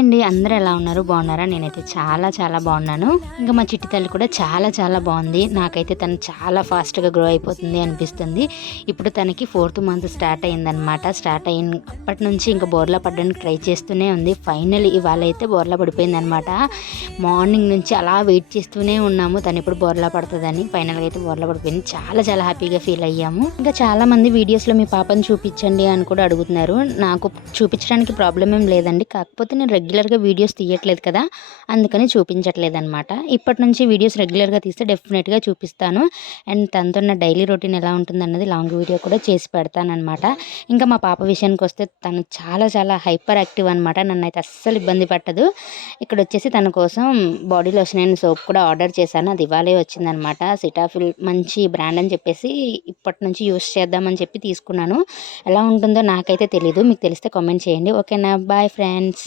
అండి. అందరూ ఎలా ఉన్నారు? బాగున్నారా? నేనైతే చాలా చాలా బాగున్నాను. ఇంకా మా చిట్టి తల్లి కూడా చాలా చాలా బాగుంది. నాకైతే తను చాలా ఫాస్ట్గా గ్రో అయిపోతుంది అనిపిస్తుంది. ఇప్పుడు తనకి ఫోర్త్ మంత్ స్టార్ట్ అయిందనమాట స్టార్ట్ అయిన అప్పటి నుంచి ఇంకా బోర్లా పడడానికి ట్రై చేస్తూనే ఉంది. ఫైనల్ ఇవాళ అయితే బోర్లా పడిపోయిందనమాట మార్నింగ్ నుంచి అలా వెయిట్ చేస్తూనే ఉన్నాము. తను ఇప్పుడు బోర్లా పడుతుందని ఫైనల్గా అయితే బోర్లా పడిపోయింది. చాలా చాలా హ్యాపీగా ఫీల్ అయ్యాము. ఇంకా చాలా మంది వీడియోస్లో మీ పాపని చూపించండి అని కూడా అడుగుతున్నారు. నాకు చూపించడానికి ప్రాబ్లం ఏం లేదండి. కాకపోతే నేను రెగ్యులర్ రెగ్యులర్గా వీడియోస్ తీయట్లేదు కదా అందుకని చూపించట్లేదు అనమాట ఇప్పటి నుంచి వీడియోస్ రెగ్యులర్గా తీస్తే డెఫినెట్గా చూపిస్తాను. అండ్ తనతో నా డైలీ రొటీన్ ఎలా ఉంటుంది అన్నది లాంగ్ వీడియో కూడా చేసి పెడతాను అనమాట ఇంకా మా పాప విషయానికి వస్తే తను చాలా చాలా హైపర్ యాక్టివ్ అనమాట నన్ను అయితే అస్సలు ఇబ్బంది పట్టదు. ఇక్కడ వచ్చేసి తన కోసం బాడీ లోషన్ అండ్ సోప్ కూడా ఆర్డర్ చేశాను. అది ఇవాళే వచ్చిందనమాట సిటాఫిల్ మంచి బ్రాండ్ అని చెప్పేసి ఇప్పటి నుంచి యూస్ చేద్దామని చెప్పి తీసుకున్నాను. ఎలా ఉంటుందో నాకైతే తెలీదు. మీకు తెలిస్తే కామెంట్ చేయండి. ఓకేనా? Bye friends.